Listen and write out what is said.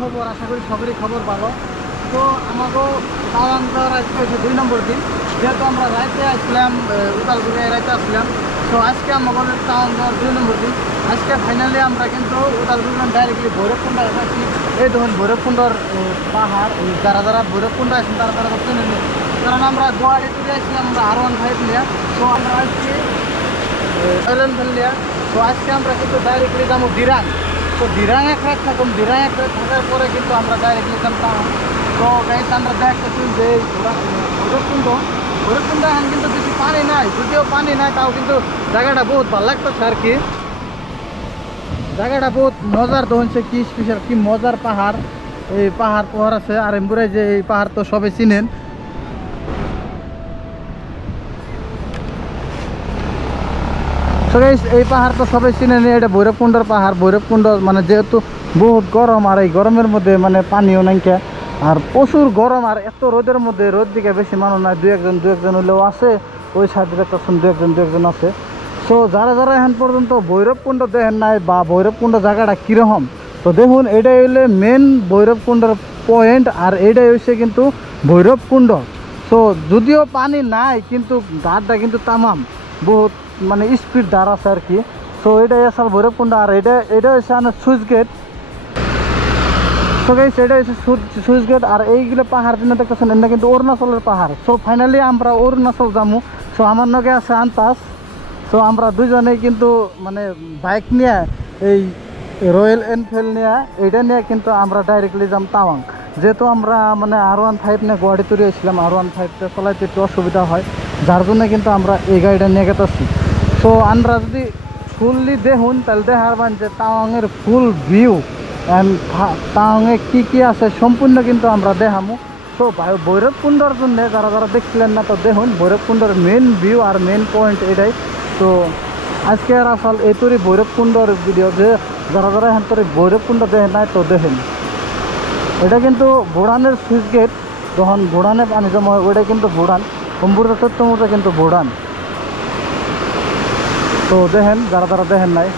খবর? আশা করি সবারই খবর ভালো। তো আমাকেও তাওয়াং যাওয়ার আজকে হচ্ছে 2 নম্বর দিন। যেহেতু আমরা রাইতে আসলাম, উদালগুড়ি রাইতে আসলাম, তো আজকে আমাদের তাওয়াং যাওয়ার 2 নম্বর দিন। আজকে ফাইনালি আমরা কিন্তু উদালগুড়ি ডাইরেক্টলি ভৈরবকুণ্ড এসেছি। এই দেখুন ভৈরবকুণ্ডর পাহাড়, যারা যারা ভৈরবকুণ্ড আসেন তারা তারা তো চেনে নিন, কারণ আমরা গুয়াহাটি থেকে আসছিলাম আমরা R15 নিয়ে। তো আমরা আসছি তো আজকে আমরা কিন্তু ডাইরেক্টলি যাবো দিরাং। তো দিরাং এক রাত থাকুন, দিরাং এক রাত থাকার পরে কিন্তু আমরা ডাইরেক্টলি যাবো। তো গাইস আমরা দেখতেছি যে ভৈরবকুণ্ড এখন কিন্তু বেশি পানি নাই, যদিও পানি নাই তাও কিন্তু জায়গাটা বহুত ভালো লাগতেছে আর কি। জায়গাটা বহুত মজার দহনছে, কি স্পেশাল, কি মজার পাহাড়। এই পাহাড় আছে আর এমপুরে যে এই পাহাড় তো সবাই চিনেন। এই পাহাড় তো সবাই চিনেন, এটা ভৈরবকুণ্ডর পাহাড়। ভৈরবকুণ্ড মানে যেহেতু বহুত গরম, আর এই গরমের মধ্যে মানে পানিও নাইকা, আর প্রচুর গরম, আর এত রোদের মধ্যে রোদ দিকে বেশি মানুষ নাই, দু একজন হলেও আছে। ওই সাইডে দেখতেছেন দু একজন আছে। সো যারা যারা এখন পর্যন্ত ভৈরবকুণ্ড দেখেন নাই বা ভৈরবকুণ্ড জায়গাটা কীরকম, তো দেখুন এটাই হইলে মেন ভৈরবকুণ্ডের পয়েন্ট, আর এটাই হচ্ছে কিন্তু ভৈরবকুণ্ড। সো যদিও পানি নাই কিন্তু ঘাটটা কিন্তু তামাম বহুত মানে স্পিড ধার আছে আর কি। সো এটাই আসল ভৈরবকুণ্ড, আর এটা হচ্ছে আমার সুইচ গেট। তো গাইস এটা হচ্ছে সুইচ গেট, আর এইগুলো পাহাড় জন্য দেখতেছেন এটা কিন্তু অরুণাচলের পাহাড়। সো ফাইনালি আমরা অরুণাচল যাবো। সো আমার নগে আছে আন্তাস। সো আমরা দুজনেই কিন্তু মানে বাইক নিয়ে, এই রয়্যাল এনফিল্ড নিয়ে, এইটা নিয়ে কিন্তু আমরা ডাইরেক্টলি যাম তাওয়াং। যেহেতু আমরা মানে R15 নিয়ে গুয়াহাটি তৈরি হয়েছিলাম, R15টা চালাইতে একটু অসুবিধা হয়, যার জন্য কিন্তু আমরা এই গাড়িটা নিয়ে গেতেছি। সো আমরা যদি ফুললি দেখুন তাহলে দেখাবেন যে তাওয়াংয়ের ফুল ভিউ অ্যান্ড তাওয়াংয়ে কী আছে সম্পূর্ণ কিন্তু আমরা দেখামু। তো ভৈরবকুণ্ডর জন্য যারা যারা দেখছিলেন না, তো দেখুন ভৈরবকুণ্ডর মেন ভিউ আর মেন পয়েন্ট এটাই। তো আজকে আর আসল এই তৈরি ভৈরবকুণ্ডর ভিডিও, যে যারা যারা এখন তৈরি ভৈরবকুণ্ড দেখেন নাই তো দেখেন। এটা কিন্তু ভুটানের সুইচ গেট, যখন ভুটানে পানি জমা হয় ওইটা কিন্তু ভুটান, অমৃতা চট্টমূর্তে কিন্তু ভুটান। তো দেখেন যারা যারা দেখেন নাই।